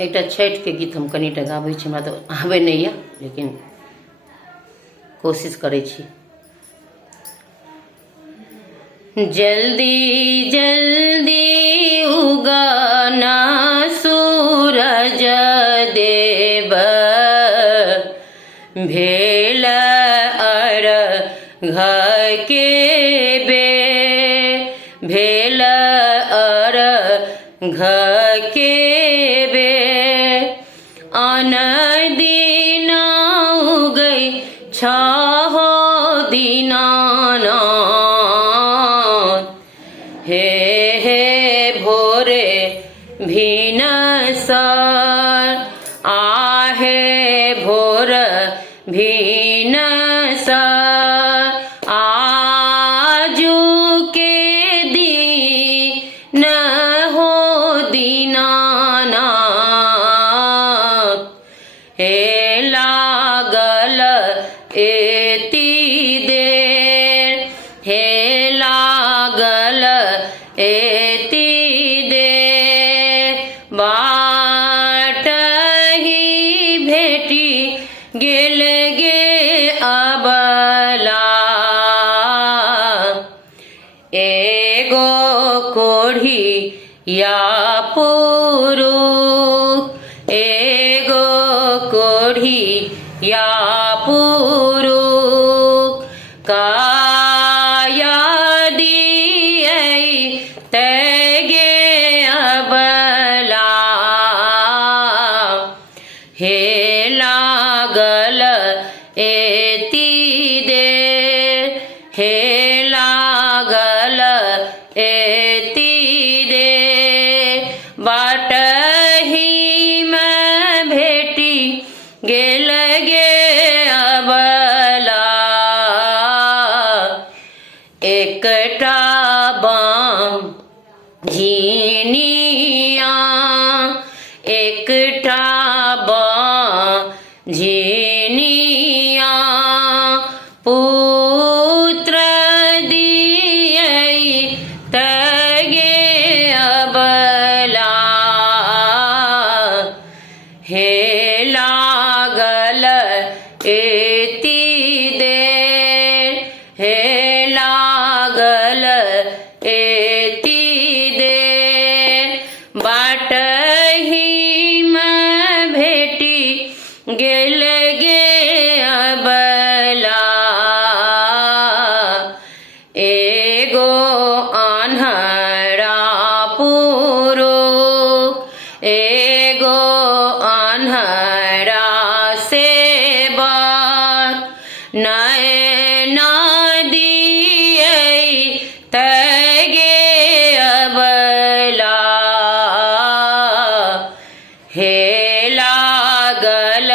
एक छठ के गीत हम कनीटा गाबै छी। हमरा तो आबे नहीं है, लेकिन कोशिश करै छी। जल्दी जल्दी उगना सूरज देव, भेल अर्घ के बेर, भेल अर्घ के बेर। आन दिन उगै छहो दीनानाथ, हे हे भोरे भिनसर, आहे भोर भिनसर। आजू के दिन हो दीनानाथ, हे लागल एती देर, हे लागल एती देर। बाट ही भेटी गेल गे अबला, एगो कोढ़िया पुरुष, एगो कोढ़िया पुरुष। काया दियै तेगे अबला, हे लागल एती देर, हे लागल एती देर। बाट ही में भेटी गेल गे अबला, एकटा बाँझिनिया, एकटा बाँझिनिया। पुत्र दियै तेगे अबला, हे लागल एती देर, हे लागल एती देर। बाट ही में भेटी गेल गे अबला, एगो आन्हरा पुरुष, एगो आन्हरा सेवक। नैना दियै तेगे अबला, हे लागल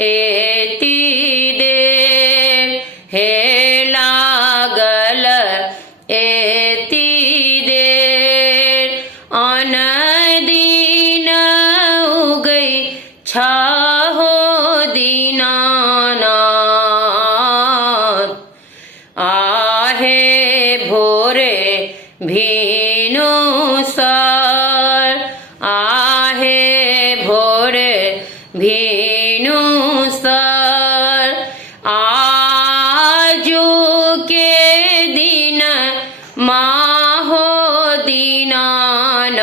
एती देर, हे लागल एती देर। आन दिन उगै छहो दीनानाथ, आहे भोरे भिनुसर, आहे भोरे भिनुसर। आजू के दिन माहो दीनानाथ,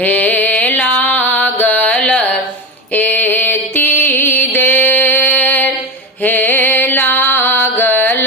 हे लागल एती देर, हे लागल